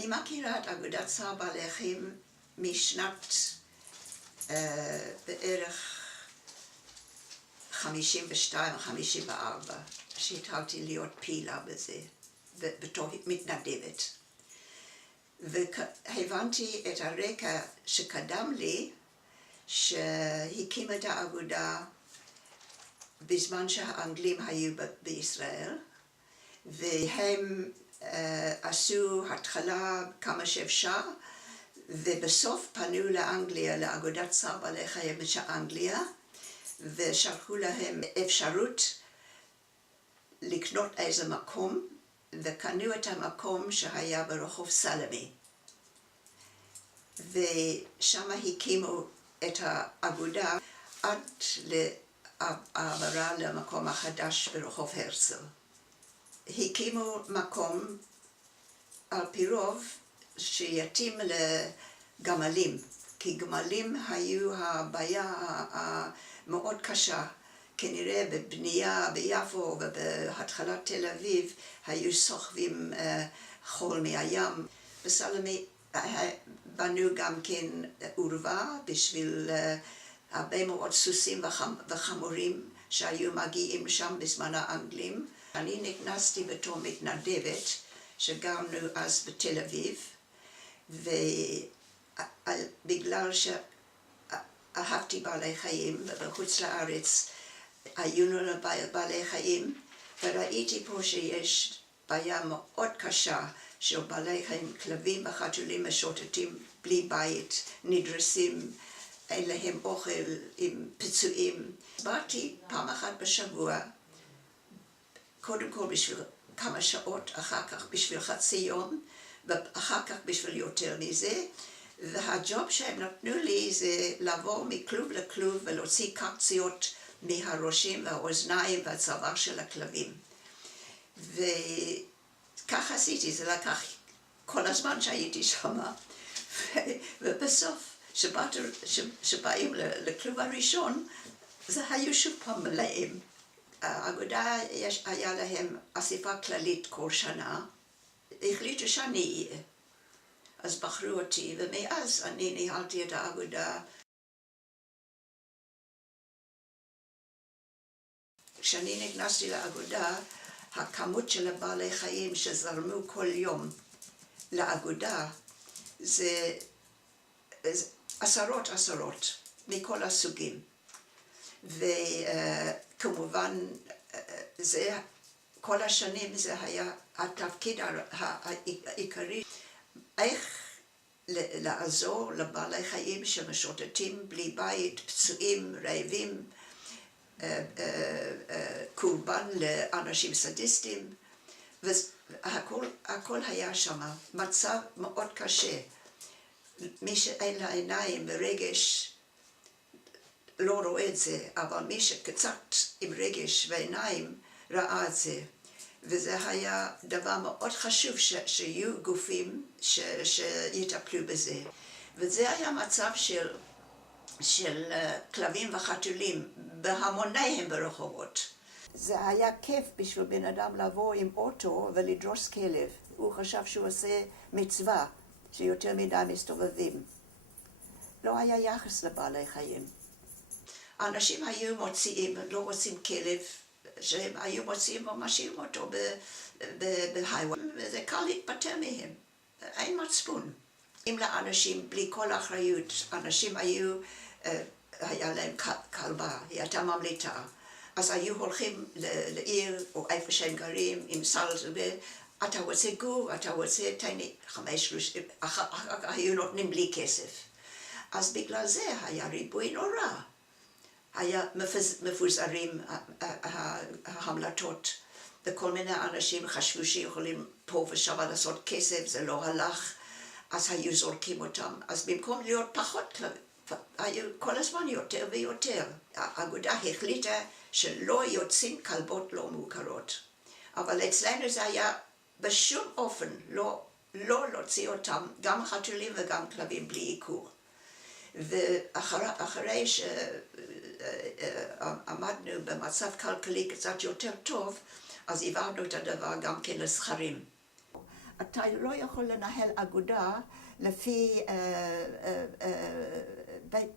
אני מכירה את אגודת צער בעלי חיים משנת בערך 52 או 54, שהתחלתי להיות פעילה בזה, בתור מתנדבת. והבנתי את הרקע שקדם לי, שהקים את האגודה בזמן שהאנגלים היו בישראל, והם עשו התחלה כמה שאפשר, ובסוף פנו לאנגליה, לאגודת צער בעלי חיים של אנגליה, ושלחו להם אפשרות לקנות איזה מקום, וקנו את המקום שהיה ברחוב סלמי. ושם הקימו את האגודה עד לעברה למקום החדש ברחוב הרצל. הקימו מקום על פי רוב שיתאים לגמלים, כי גמלים היו הבעיה המאוד קשה. כנראה בבנייה ביפו ובהתחלת תל אביב היו סוחבים חול מהים. בסלמי בנו גם כן עורבה בשביל הרבה מאוד סוסים וחמורים שהיו מגיעים שם בזמן האנגלים. אני נכנסתי בתור מתנדבת, שגרנו אז בתל אביב, ובגלל שאהבתי בעלי חיים, ובחוץ לארץ היו לנו בעלי חיים, וראיתי פה שיש בעיה מאוד קשה של בעלי חיים, כלבים וחתולים משוטטים בלי בית, נדרסים, אין להם אוכל עם פיצויים. באתי פעם אחת בשבוע, קודם כל בשביל כמה שעות, אחר כך בשביל חצי יום, ואחר כך בשביל יותר מזה, והג'וב שהם נתנו לי זה לעבור מכלוב לכלוב ולהוציא קרציות מהראשים והאוזניים והצוואר של הכלבים. וכך עשיתי, זה לקח כל הזמן שהייתי שם, ובסוף שבאים לכלוב הראשון, זה היו שוב פעם מלאים. האגודה היה להם אספה כללית כל שנה, החליטו שאני אהיה. אז בחרו אותי, ומאז אני ניהלתי את האגודה. כשאני נכנסתי לאגודה, הכמות של הבעלי חיים שזרמו כל יום לאגודה, זה עשרות מכל הסוגים. וכמובן, כל השנים זה היה התפקיד העיקרי, איך לעזור לבעלי חיים שמשוטטים בלי בית, פצועים, רעבים, קורבן לאנשים סדיסטים, והכל היה שם, מצב מאוד קשה. מי שאין לה עיניים ורגש לא רואה את זה, אבל מי שקצת עם רגש ועיניים ראה את זה. וזה היה דבר מאוד חשוב שיהיו גופים שיטפלו בזה. וזה היה מצב של כלבים וחתולים בהמוניהם ברחובות. זה היה כיף בשביל בן אדם לבוא עם אוטו ולדרוס כלב. הוא חשב שהוא עושה מצווה שיותר מדי מסתובבים. לא היה יחס לבעלי חיים. האנשים היו מוציאים, לא רוצים כלב, שהם היו מוציאים ומשאירים אותו בהיghway, וזה קל להתפטר מהם, אין מצפון. אם לאנשים בלי כל אחריות, אנשים היה להם כלבה, היא הייתה ממליטה, אז היו הולכים לעיר או איפה שהם גרים עם סל, אתה רוצה גור, אתה רוצה תני 5 רושים, אחר כך היו נותנים בלי כסף. אז בגלל זה היה ריבוי נורא. היה מפוזרים ההמלטות, וכל מיני אנשים חשבו שיכולים פה ושם לעשות כסף, זה לא הלך, אז היו זורקים אותם. אז במקום להיות פחות כלבים, היו כל הזמן יותר ויותר. האגודה החליטה שלא יוצאים כלבות לא מוכרות. אבל אצלנו זה היה בשום אופן לא להוציא אותם, גם חתולים וגם כלבים בלי עיקור. ואחרי שעמדנו במצב כלכלי קצת יותר טוב, אז העברנו את הדבר גם כן לזכרים. אתה לא יכול לנהל אגודה לפי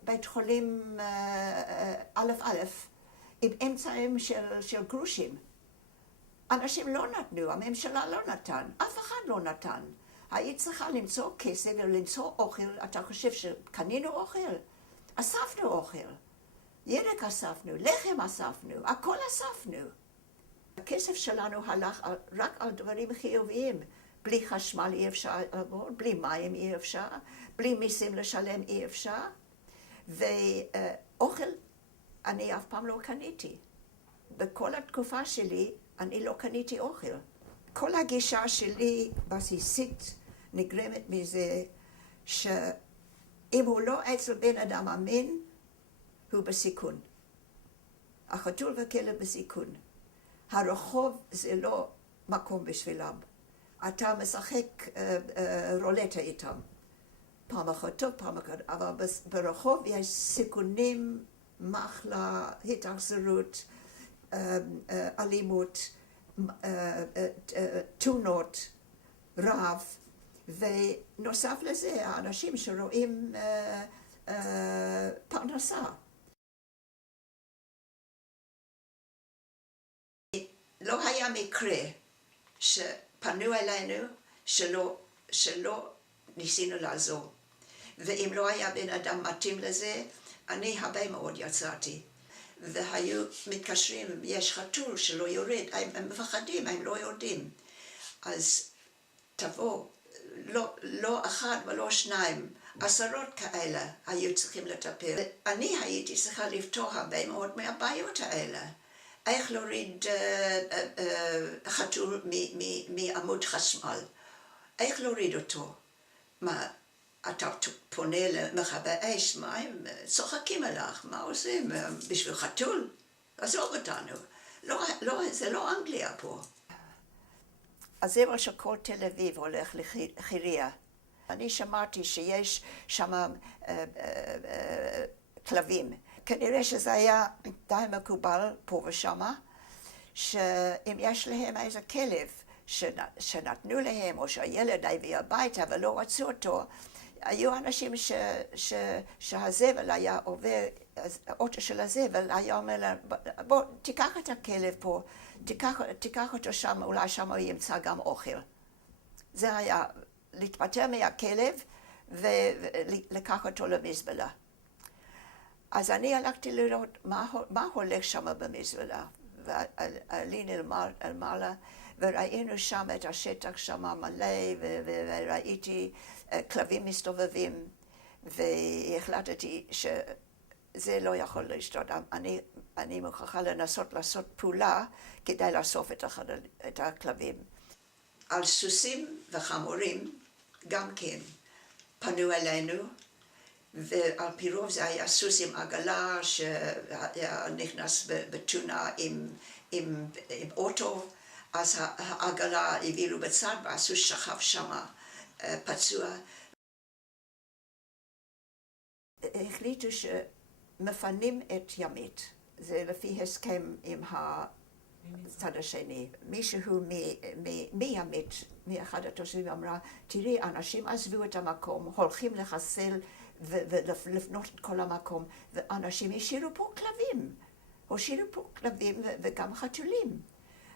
בית חולים א' עם אמצעים של גרושים. אנשים לא נתנו, הממשלה לא נתן, אף אחד לא נתן. היית צריכה למצוא כסף ולמצוא אוכל. אתה חושב שקנינו אוכל? אספנו אוכל. ירק אספנו, לחם אספנו, הכל אספנו. הכסף שלנו הלך רק על דברים חיוביים. בלי חשמל אי אפשר לעבוד, בלי מים אי אפשר, בלי מיסים לשלם אי אפשר. ואוכל אני אף פעם לא קניתי. בכל התקופה שלי אני לא קניתי אוכל. כל הגישה שלי בסיסית נגרמת מזה שאם הוא לא אצל בן אדם אמין, הוא בסיכון. החתול והכלב בסיכון. הרחוב זה לא מקום בשבילם. אתה משחק רולטה איתם. פעם אחת טוב, פעם אחת, אבל ברחוב יש סיכונים, מחלה, התאכזרות, אלימות, תאונות, רעב, ונוסף לזה האנשים שרואים פרנסה. לא היה מקרה שפנו אלינו שלא ניסינו לעזור. ואם לא היה בן אדם מתאים לזה, אני הרבה מאוד יצאתי. והיו מתקשרים, יש חתול שלא יורד, הם מפחדים, הם לא יודעים. אז תבוא, לא אחד ולא שניים, עשרות כאלה היו צריכים לטפל. אני הייתי צריכה לפתור הרבה מאוד מהבעיות האלה. איך להוריד חתול מעמוד חשמל? איך להוריד אותו? מה, אתה פונה למכבי אש, מה הם צוחקים עליך? מה עושים? בשביל חתול? עזוב אותנו. זה לא אנגליה פה. הזרע של כל תל אביב הולך לחירייה. אני שמעתי שיש שם כלבים. כנראה שזה היה די מקובל פה ושמה, שאם יש להם איזה כלב שנתנו להם, או שהילד הביא הביתה ולא רצו אותו, היו אנשים שהזבל היה עובר, האוטו של הזבל היה אומר להם, בוא תיקח את הכלב פה, תיקח אותו שם, אולי שם הוא ימצא גם אוכל. זה היה להתפטר מהכלב ולקח אותו למזבלה. אז אני הלכתי לראות מה הולך שם במזבלה, ועלינו למעלה, וראינו שם את השטח שם מלא, וראיתי כלבים מסתובבים, והחלטתי שזה לא יכול לשתות. אני מוכרחה לנסות לעשות פעולה כדי לאסוף את הכלבים. על סוסים וחמורים גם כן פנו אלינו, ועל פי רוב זה היה סוס עם עגלה שהיה נכנס בתאונה עם אוטו, אז העגלה הביאו בצד והסוס שכב שם פצוע. החליטו שמפנים את ימית, זה לפי הסכם עם הצד השני. מישהו מימית, מאחד התושבים אמרה, תראי, אנשים עזבו את המקום, הולכים לחסל ולפנות את כל המקום, ואנשים השאירו פה כלבים, וגם חתולים.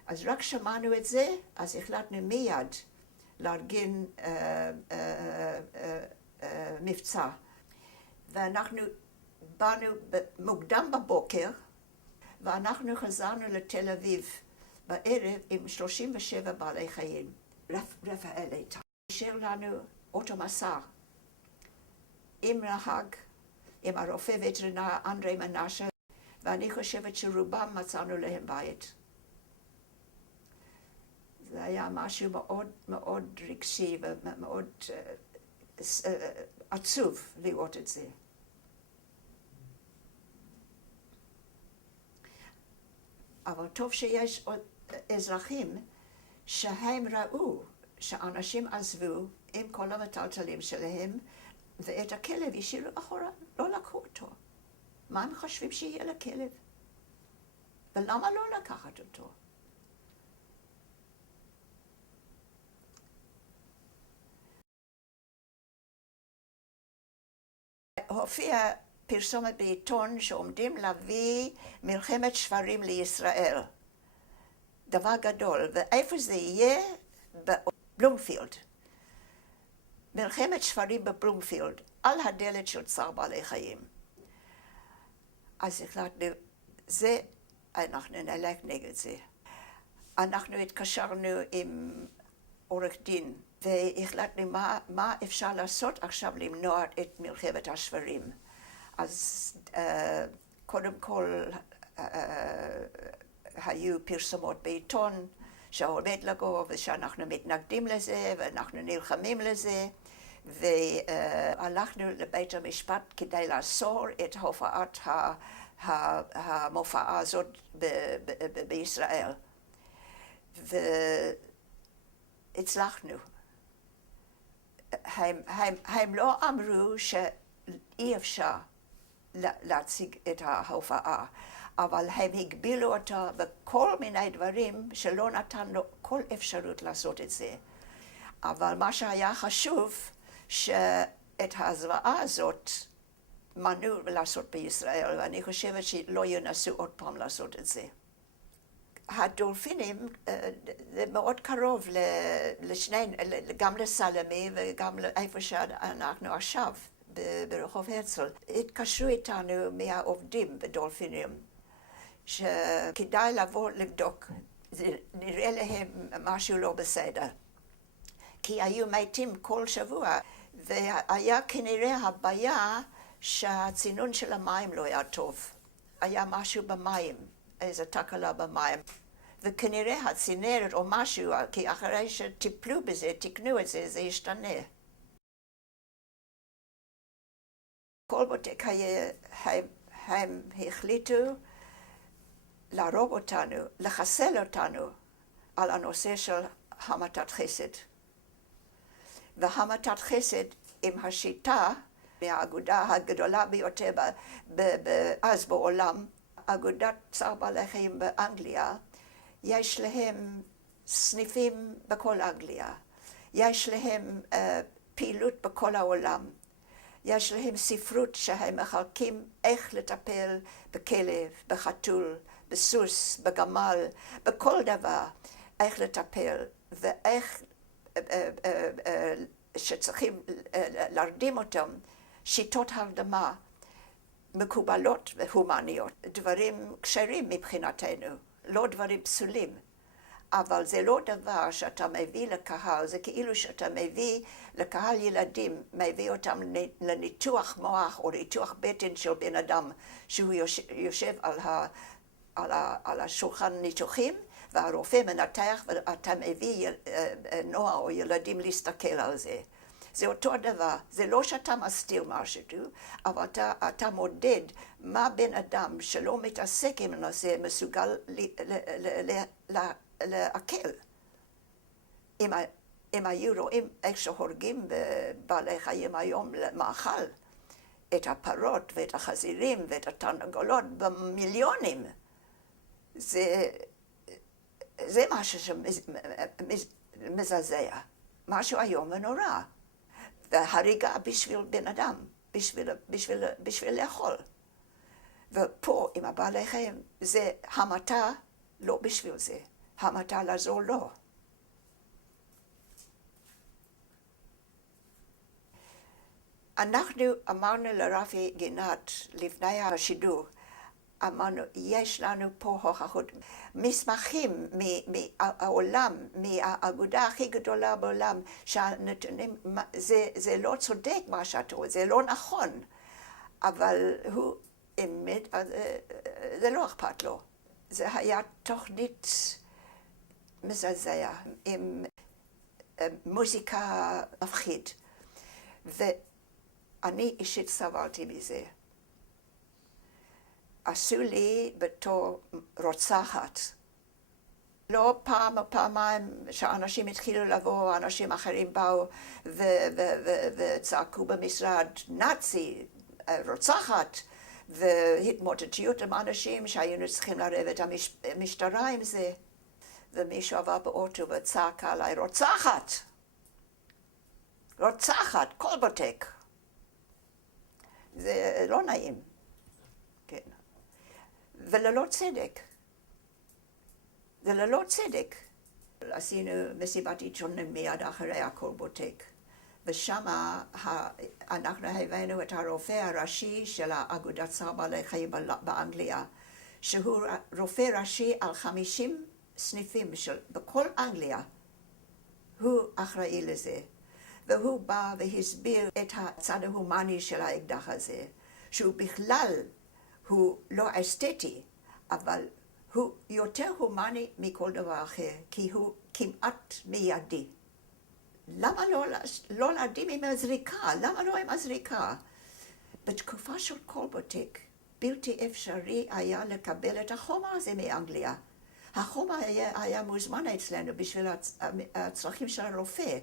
אז רק שמענו את זה, אז החלטנו מיד לארגן מבצע. ואנחנו באנו מוקדם בבוקר, ואנחנו חזרנו לתל אביב בערב עם 37 בעלי חיים. רפאל איתן השאיר לנו אוטו מסע עם נהג, עם הרופא וטרינר אנדרי מנשה, ואני חושבת שרובם מצאנו להם בית. זה היה משהו מאוד מאוד רגשי ומאוד עצוב לראות את זה. אבל טוב שיש עוד אזרחים שהם ראו שאנשים עזבו עם כל המטלטלים שלהם, ואת הכלב השאירו אחורה, לא לקחו אותו. מה הם חושבים שיהיה לכלב? ולמה לא לקחת אותו? הופיע פרסומת בעיתון שעומדים להביא מלחמת שברים לישראל. דבר גדול, ואיפה זה יהיה? בבלומפילד. מלחמת שברים בבלומפילד, על הדלת של צער בעלי חיים. אז החלטנו, אנחנו נלך נגד זה. אנחנו התקשרנו עם עורך דין, והחלטנו מה אפשר לעשות עכשיו למנוע את מלחמת השברים. אז קודם כל היו פרסומות בעיתון שעומד לגור ושאנחנו מתנגדים לזה ואנחנו נלחמים לזה, והלכנו לבית המשפט כדי לאסור את הופעת המופעה הזאת בישראל. והצלחנו. הם לא אמרו שאי אפשר להציג את ההופעה, אבל הם הגבילו אותה בכל מיני דברים שלא נתן לו כל אפשרות לעשות את זה. אבל מה שהיה חשוב, שאת הזוועה הזאת מנעו לעשות בישראל, ואני חושבת שלא ינסו עוד פעם לעשות את זה. הדולפינים זה מאוד קרוב גם לסלמי וגם לאיפה שאנחנו עכשיו, ברחוב הרצל. התקשרו איתנו מהעובדים בדולפינים, שכדאי לבוא לבדוק, נראה להם משהו לא בסדר. כי היו מתים כל שבוע, והיה כנראה הבעיה שהצינון של המים לא היה טוב. היה משהו במים, איזו תקלה במים. וכנראה הצינרת או משהו, כי אחרי שטיפלו בזה, תקנו את זה, זה ישתנה. כל בוטק הם החליטו להרוג אותנו, לחסל אותנו על הנושא של המתת חסד. והמתת חסד עם השיטה, מהאגודה הגדולה ביותר אז בעולם, אגודת צער בעלי חיים באנגליה, יש להם סניפים בכל אנגליה, יש להם פעילות בכל העולם, יש להם ספרות שהם מחלקים איך לטפל בכלב, בחתול, בסוס, בגמל, בכל דבר, איך לטפל ואיך שצריכים להרדים אותם, שיטות הרדמה מקובלות והומניות, דברים כשרים מבחינתנו, לא דברים פסולים. אבל זה לא דבר שאתה מביא לקהל, זה כאילו שאתה מביא לקהל ילדים, מביא אותם לניתוח מוח או ניתוח בטן של בן אדם, שהוא יושב על השולחן ניתוחים, והרופא מנתח ואתה מביא נוער או ילדים להסתכל על זה. זה אותו דבר, זה לא שאתה מסתיר משהו, אבל אתה מודד מה בן אדם שלא מתעסק עם הנושא מסוגל לעכל. אם היו רואים איך שהורגים בבעלי חיים היום למאכל, את הפרות ואת החזירים ואת התרנגולות במיליונים, זה משהו שמזעזע, משהו איום ונורא. והריגה בשביל בן אדם, בשביל לאכול. ופה עם הבעלי חיים, זה המתה לא בשביל זה, המתה לעזור לו. אנחנו אמרנו לרפי גינת לפני השידור, אמרנו, יש לנו פה הוכחות, מסמכים מהעולם, מהאגודה הכי גדולה בעולם, שהנתונים, זה לא צודק מה שאת אומרת, זה לא נכון, אבל הוא אמת, זה לא אכפת לו. זה היה תוכנית מזעזע, עם מוזיקה מפחיד, ואני אישית סבלתי מזה. עשו לי בתור רוצחת. לא פעם או פעמיים שאנשים התחילו לבוא, אנשים אחרים באו וצעקו במשרד, נאצי, רוצחת, והתמוטטות עם אנשים שהיינו צריכים לערב את המשטרה עם זה. ומישהו עבר באוטו וצעק עליי, רוצחת! רוצחת, כל בוטק. זה לא נעים. כן. וללא צדק. זה ללא צדק. עשינו מסיבת עיתונאים מיד אחרי הקולבוטק. ושם אנחנו הבאנו את הרופא הראשי של אגודת צער בעלי חיים באנגליה, שהוא רופא ראשי על 50 סניפים בכל אנגליה. הוא אחראי לזה. והוא בא והסביר את הצד ההומני של האקדח הזה, שהוא בכלל, הוא לא אסתטי, אבל הוא יותר הומני מכל דבר אחר, כי הוא כמעט מיידי. למה לא להדים עם הזריקה? למה לא עם הזריקה? בתקופה של קולבוטק, בלתי אפשרי היה לקבל את החומר הזה מאנגליה. החומר היה מוזמן אצלנו בשביל הצרכים של הרופא,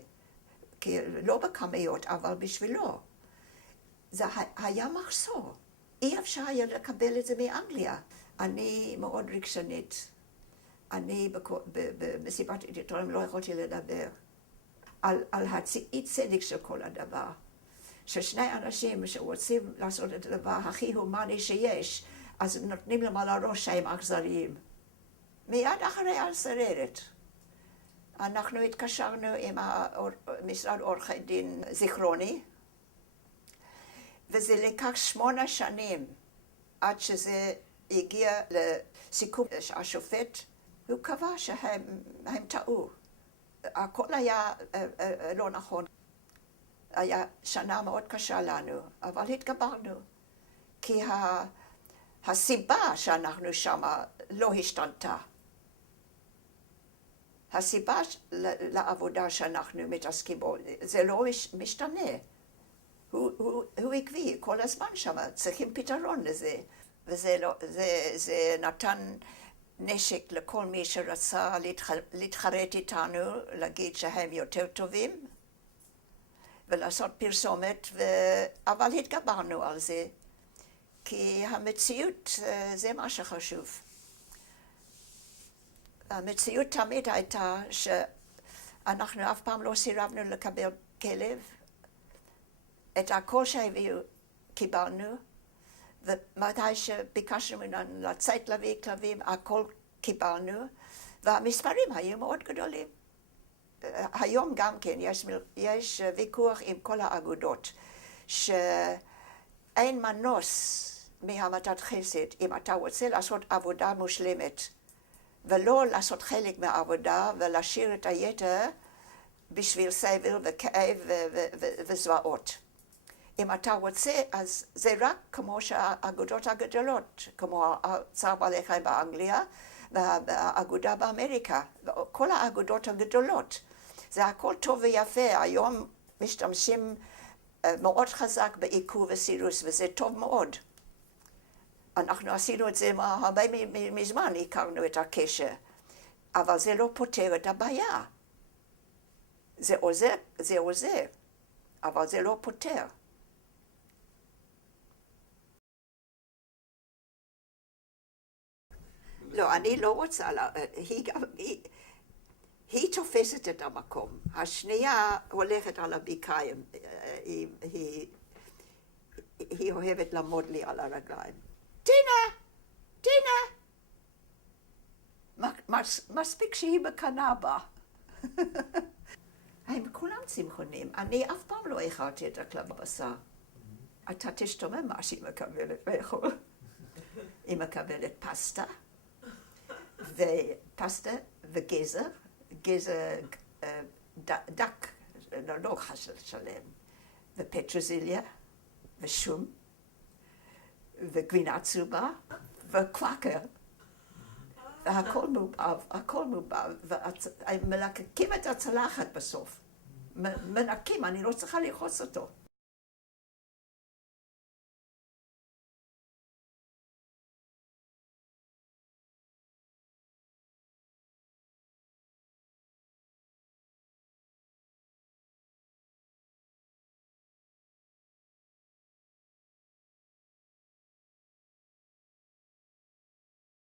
לא בכמויות, אבל בשבילו. זה היה מחסור. אי אפשר היה לקבל את זה מאנגליה. אני מאוד רגשנית. אני במסיבת עיתונאים לא יכולתי לדבר על האי צדק של כל הדבר. ששני אנשים שרוצים לעשות את הדבר הכי הומני שיש, אז נותנים להם על הראש שהם אכזריים. מיד אחרי הסרט. אנחנו התקשרנו עם משרד עורכי דין זיכרוני, וזה לקח 8 שנים עד שזה הגיע לסיכום השופט. הוא קבע שהם טעו. הכל היה לא נכון. היה שנה מאוד קשה לנו, אבל התגברנו. כי הסיבה שאנחנו שם לא השתנתה. הסיבה לעבודה שאנחנו מתעסקים בו, זה לא משתנה. הוא עקבי, כל הזמן שם, צריכים פתרון לזה. וזה נתן נשק לכל מי שרצה להתחרט איתנו, להגיד שהם יותר טובים, ולעשות פרסומת, אבל התגברנו על זה, כי המציאות זה מה שחשוב. המציאות תמיד הייתה שאנחנו אף פעם לא סירבנו לקבל כלב. את הכל שהביאו קיבלנו, ומתי שביקשנו ממנו לצאת להביא כלבים, הכל קיבלנו, והמספרים היו מאוד גדולים. היום גם כן יש ויכוח עם כל האגודות, שאין מנוס מהמתת חסד אם אתה רוצה לעשות עבודה מושלמת, ולא לעשות חלק מהעבודה ולהשאיר את היתר בשביל סבל וכאב וזוועות. אם אתה רוצה, אז זה רק כמו שהאגודות הגדולות, כמו צער בעלי חיים באנגליה והאגודה באמריקה, כל האגודות הגדולות. זה הכל טוב ויפה, היום משתמשים מאוד חזק בעיכוב וסירוס, וזה טוב מאוד. אנחנו עשינו את זה הרבה מזמן, הכרנו את הקשר, אבל זה לא פותר את הבעיה. זה עוזר, אבל זה לא פותר. לא, אני לא רוצה, היא תופסת את המקום. השנייה הולכת על הבקעים, היא אוהבת לעמוד לי על הרגליים. טינה! מספיק שהיא בקנה בה. הם כולם צמחונים. אני אף פעם לא אכלתי את הכלב בבשר. אתה תשתומם מה שהיא מקבלת לאכול. היא מקבלת פסטה וגזר, דק, לא חסל שלם, ופטרוזיליה, ושום, וגבינה צהובה, וקוואקר. והכל מעובב, ומלקקים את הצלחת בסוף. מנקים, אני לא צריכה ללחוץ אותו.